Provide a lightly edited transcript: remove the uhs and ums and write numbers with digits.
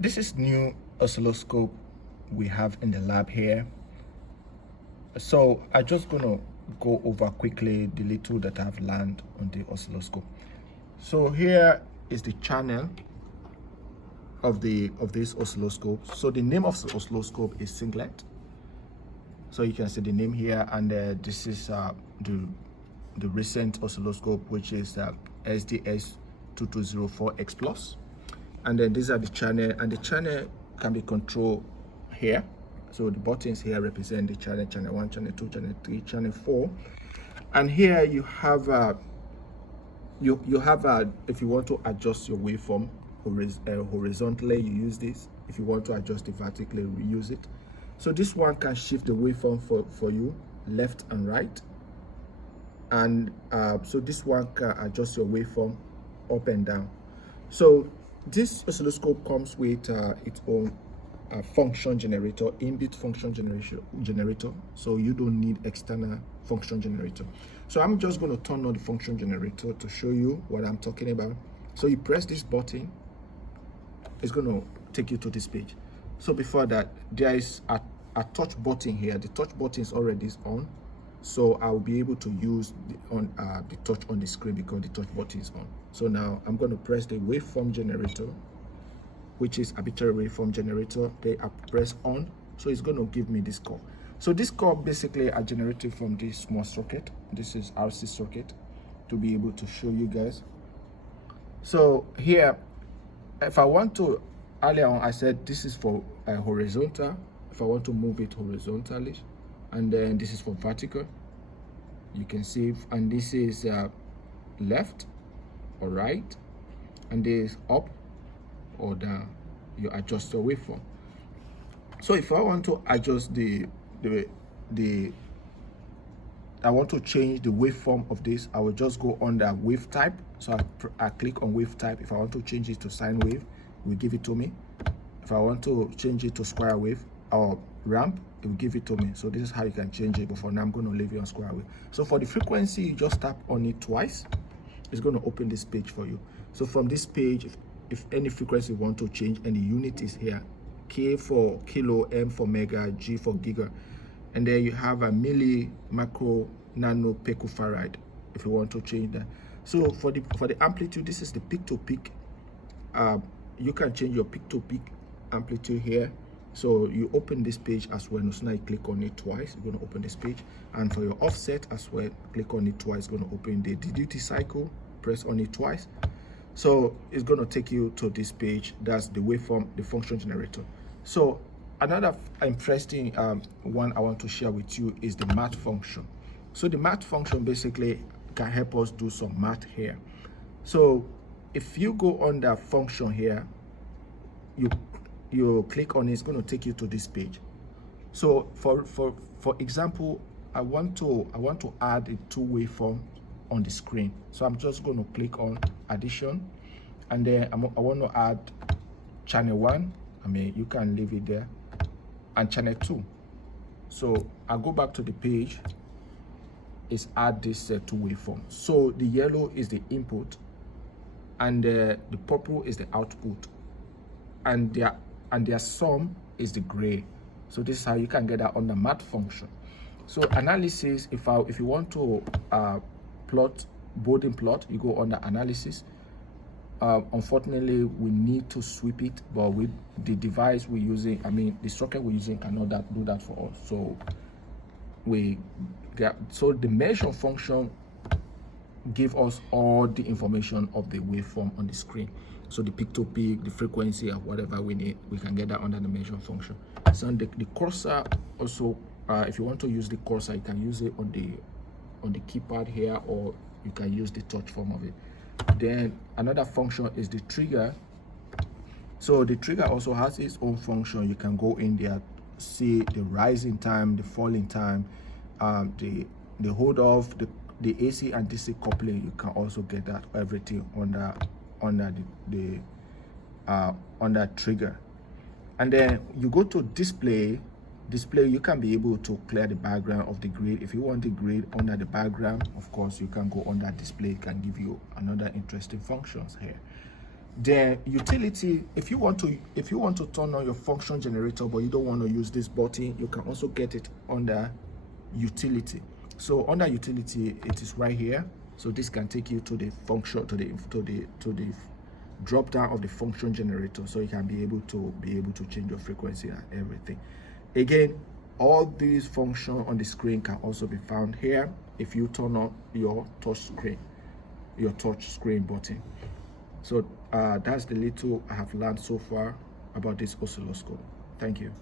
This is new oscilloscope we have in the lab here. So I'm just gonna go over quickly the little that I've learned on the oscilloscope. So here is the channel of this oscilloscope. So the name of the oscilloscope is Siglent. So you can see the name here, and this is the recent oscilloscope, which is SDS2204X plus. And then these are the channel, and the channel can be controlled here. So the buttons here represent the channel: channel 1, channel 2, channel 3, channel 4. And here you have if you want to adjust your waveform horizontally, you use this. If you want to adjust it vertically, we use it. So this one can shift the waveform for you left and right. And so this one can adjust your waveform up and down. So this oscilloscope comes with its own function generator, inbuilt function generator. So you don't need external function generator. So I'm just going to turn on the function generator to show you what I'm talking about. So you press this button, it's going to take you to this page. So before that, there is a touch button here. The touch button is already on, so I will be able to use the touch on the screen because the touch button is on. So now I'm going to press the waveform generator, which is arbitrary waveform generator. They are press on, so it's going to give me this call. So this call basically are generated from this small socket. This is RC socket, to be able to show you guys. So here, if I want to, earlier on I said this is for horizontal. If I want to move it horizontally, and then this is for vertical, you can see, and this is left or right, and this is up or down. You adjust your waveform. So if I want to adjust I want to change the waveform of this, I will just go under wave type. So I click on wave type. If I want to change it to sine wave, it will give it to me. If I want to change it to square wave or ramp, it will give it to me. So this is how you can change it, but for now I'm going to leave it on square wave. So for the frequency, you just tap on it twice. It's going to open this page for you. So from this page, if any frequency you want to change, and the unit is here: K for kilo, M for mega, G for giga. And then you have a milli, macro, nano, picofarad if you want to change that. So for the amplitude, this is the peak to peak. You can change your peak to peak amplitude here. So you open this page as well. So now you click on it twice, you're going to open this page. And for your offset as well, click on it twice, going to open the duty cycle, press on it twice. So it's going to take you to this page. That's the waveform, the function generator. So another interesting one I want to share with you is the math function. So the math function basically can help us do some math here. So if you go on the function here, you click on it, it's going to take you to this page. So for example, I want to add a two waveform on the screen. So I'm just going to click on addition, and then I want to add channel 1. I mean, you can leave it there, and channel 2. So I go back to the page, is add this two waveform. So the yellow is the input, and the purple is the output, and their sum is the gray. So this is how you can get that on the math function. So analysis, if you want to plot Boolean plot, you go under analysis. Unfortunately, we need to sweep it, but with the device we're using, I mean the socket we're using, cannot do that for us. So the measure function give us all the information of the waveform on the screen. So the peak to peak, the frequency, or whatever we need, we can get that under the measure function. So the cursor also, if you want to use the cursor, you can use it on the keypad here, or you can use the touch form of it. Then another function is the trigger. So the trigger also has its own function. You can go in there, see the rising time, the falling time, the hold off, the AC and DC coupling. You can also get that everything under trigger. And then you go to display. You can be able to clear the background of the grid. If you want the grid under the background, of course you can go under display. It can give you another interesting functions here. The utility, if you want to turn on your function generator but you don't want to use this button, you can also get it under utility. So under utility, it is right here. So this can take you to the function, to the drop down of the function generator, so you can be able to change your frequency and everything. Again, all these functions on the screen can also be found here if you turn on your touch screen button. So that's the little I have learned so far about this oscilloscope. Thank you.